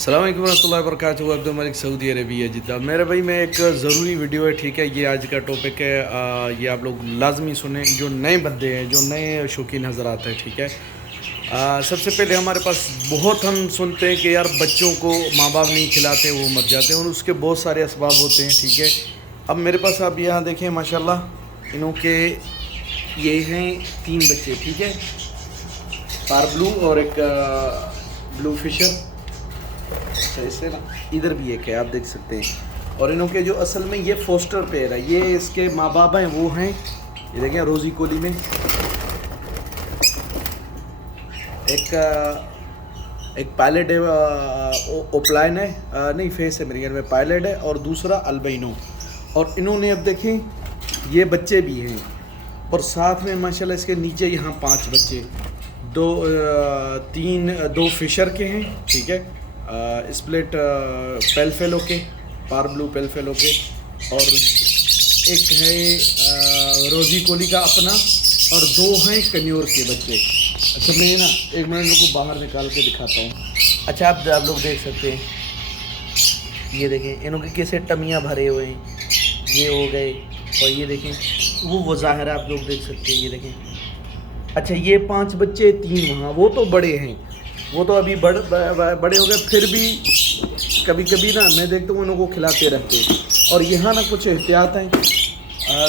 السلام علیکم ورحمۃ اللہ وبرکاتہ. عبد الملک سعودی عربیہ جدہ. میرے بھائی میں ایک ضروری ویڈیو ہے, ٹھیک ہے. یہ آج کا ٹاپک ہے, یہ آپ لوگ لازمی سنیں جو نئے بندے ہیں, جو نئے شوقین حضرات ہیں, ٹھیک ہے. سب سے پہلے ہمارے پاس بہت ہم سنتے ہیں کہ یار بچوں کو ماں باپ نہیں کھلاتے, وہ مر جاتے ہیں, اور اس کے بہت سارے اسباب ہوتے ہیں, ٹھیک ہے. اب میرے پاس آپ یہاں دیکھیں ماشاءاللہ, انہوں کے یہ ہیں 3 بچے, ٹھیک ہے. پار بلو اور ایک بلو فشر, ایسے نا ادھر بھی ایک ہے, آپ دیکھ سکتے ہیں. اور انہوں کے جو اصل میں یہ فوسٹر پیئر ہے, یہ اس کے ماں باپ ہیں, وہ ہیں یہ دیکھیں روزی کولی میں. ایک پائلٹ ہے, اوپلائن ہے, نہیں فیس ہے میرے گھر میں, پائلٹ ہے, اور دوسرا البینو. اور انہوں نے اب دیکھیں یہ بچے بھی ہیں, اور ساتھ میں ماشاءاللہ اس کے نیچے یہاں 5 بچے, 2 فشر کے ہیں, ٹھیک ہے. اسپلٹ پیل فیلو کے, پار بلو پیل فیلو کے, اور ایک ہے روزی کولی کا اپنا, اور 2 ہیں کنیور کے بچے. اچھا میں نا ایک منٹ ان کو باہر نکال کے دکھاتا ہوں. اچھا آپ لوگ دیکھ سکتے ہیں, یہ دیکھیں انہوں کے کیسے ٹمیاں بھرے ہوئے ہیں, یہ ہو گئے. اور یہ دیکھیں وہ ظاہر آپ لوگ دیکھ سکتے ہیں, یہ دیکھیں. اچھا یہ 5 بچے, 3 وہاں, وہ تو بڑے ہیں, وہ تو ابھی بڑے ہو گئے. پھر بھی کبھی کبھی نا میں دیکھتا ہوں انہوں کو کھلاتے رہتے. اور یہاں نا کچھ احتیاط ہیں.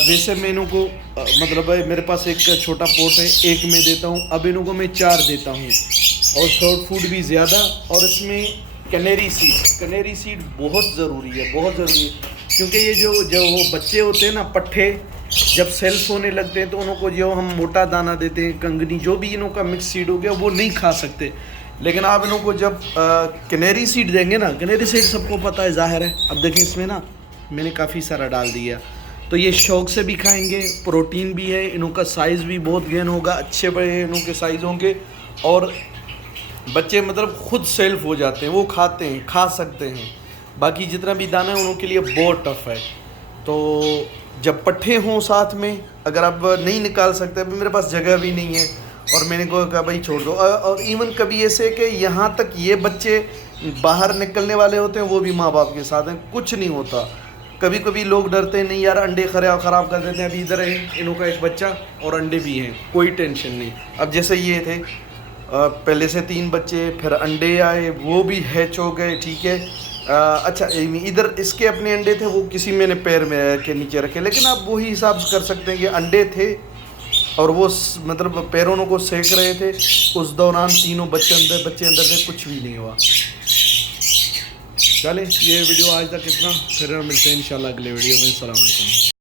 ویسے میں انہوں کو مطلب ہے میرے پاس ایک چھوٹا پوٹ ہے, ایک میں دیتا ہوں, اب انہوں کو میں 4 دیتا ہوں. اور شارٹ فوڈ بھی زیادہ, اور اس میں کنیری سیڈ بہت ضروری ہے, بہت ضروری ہے. کیونکہ یہ جو وہ بچے ہوتے ہیں نا پٹھے, جب سیلف ہونے لگتے ہیں تو انہوں کو جو ہم موٹا دانہ دیتے ہیں, کنگنی, جو بھی انہوں کا مکس سیڈ ہو گیا وہ نہیں کھا سکتے. لیکن آپ انہوں کو جب کنیری سیڈ دیں گے نا, کنیری سیڈ سب کو پتہ ہے ظاہر ہے. اب دیکھیں اس میں نا میں نے کافی سارا ڈال دیا, تو یہ شوق سے بھی کھائیں گے, پروٹین بھی ہے, انہوں کا سائز بھی بہت گین ہوگا, اچھے بڑے انہوں کے سائز ہوں گے. اور بچے مطلب خود سیلف ہو جاتے ہیں, وہ کھاتے ہیں, کھا سکتے ہیں. باقی جتنا بھی دانہ ہے انہوں کے لیے بہت ٹف ہے. تو جب پٹھے ہوں ساتھ میں, اگر آپ نہیں نکال سکتے, ابھی میرے پاس جگہ بھی نہیں ہے, اور میں نے کہا بھائی چھوڑ دو. اور ایون کبھی ایسے کہ یہاں تک یہ بچے باہر نکلنے والے ہوتے ہیں, وہ بھی ماں باپ کے ساتھ ہیں, کچھ نہیں ہوتا. کبھی کبھی لوگ ڈرتے ہیں, نہیں یار انڈے خراب کر دیتے ہیں. ابھی ادھر ہے انہوں کا ایک بچہ, اور انڈے بھی ہیں, کوئی ٹینشن نہیں. اب جیسے یہ تھے پہلے سے 3 بچے, پھر انڈے آئے, وہ بھی ہیچ ہو گئے, ٹھیک ہے. اچھا ادھر اس کے اپنے انڈے تھے, وہ کسی میں نے پیر میں کے نیچے رکھے, لیکن آپ وہی حساب کر سکتے ہیں کہ انڈے تھے, اور وہ مطلب پیروں کو سینک رہے تھے. اس دوران تینوں بچے اندر تھے, کچھ بھی نہیں ہوا. چلیں یہ ویڈیو آج تک اتنا, پھر ملتے ہیں انشاءاللہ اگلے ویڈیو میں. السلام علیکم.